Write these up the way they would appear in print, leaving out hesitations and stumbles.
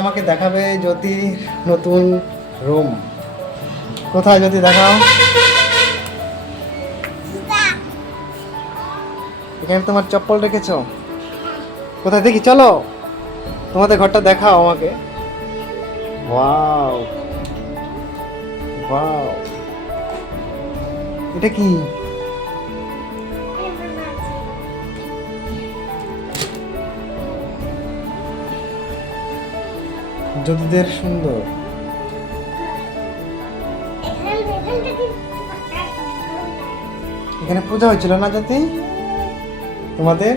আমাকে দেখাবে জ্যোতি নতুন রুম। কোথায় জ্যোতি, দেখাও। এখানে তোমার চপ্পল রেখেছো কোথায় দেখি, চলো তোমাদের ঘরটা দেখাও আমাকে। ওয়াও ওয়াও, এটা কি? জ্যোতিদের সুন্দর। এখানে পূজা হয়েছিল না জ্যোতি তোমাদের?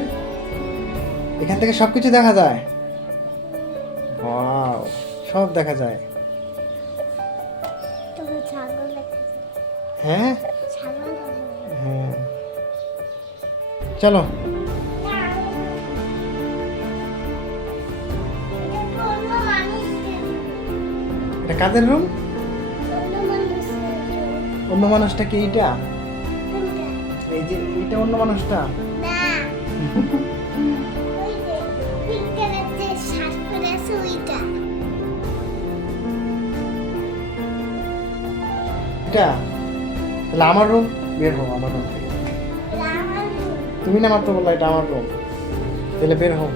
এখান থেকে সবকিছু দেখা যায়। ওয়াও, সব দেখা যায়। হ্যাঁ হ্যাঁ, চলো। এটা কাদের রুম? অন্য মানুষটা কি এইটা? এই যে এইটা অন্য মানুষটা? এটা তাহলে আমার রুম। বের হও আমার রুম থেকে। তুমি না মাত্র বললা এটা আমার রুম, তাহলে বের হও।